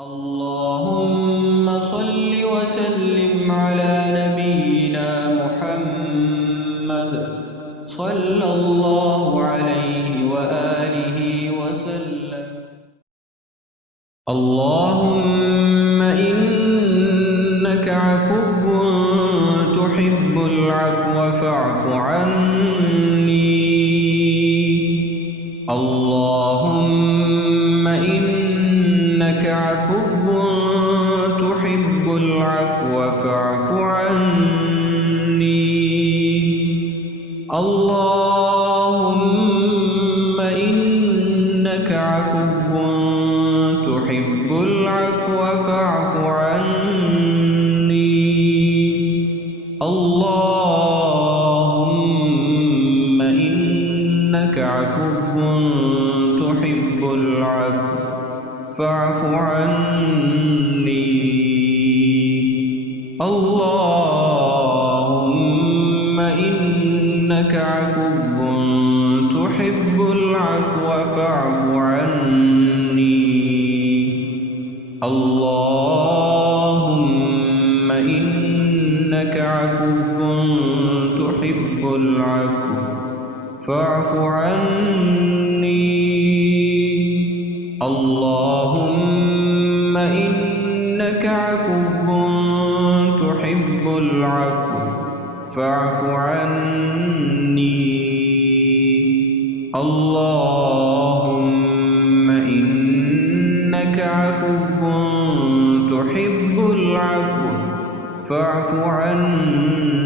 اللهم صل وسلم على نبينا محمد صلى الله عليه وآله وسلم. اللهم إنك عفو تحب العفو فاعف عني. اللهم إنك عفو تحب العفو فاعف عني. اللهم إنك عفو تحب العفو فاعف عني. اللهم إنك عفو تحب العفو فاعف عني. اللهم إنك عفو تحب العفو فاعف عني. اللهم إنك عفو تحب العفو فاعف عني. اللهم إنك عفو تحب العفو فاعف عني. اللهم إنك عفو تحب العفو فاعف عني.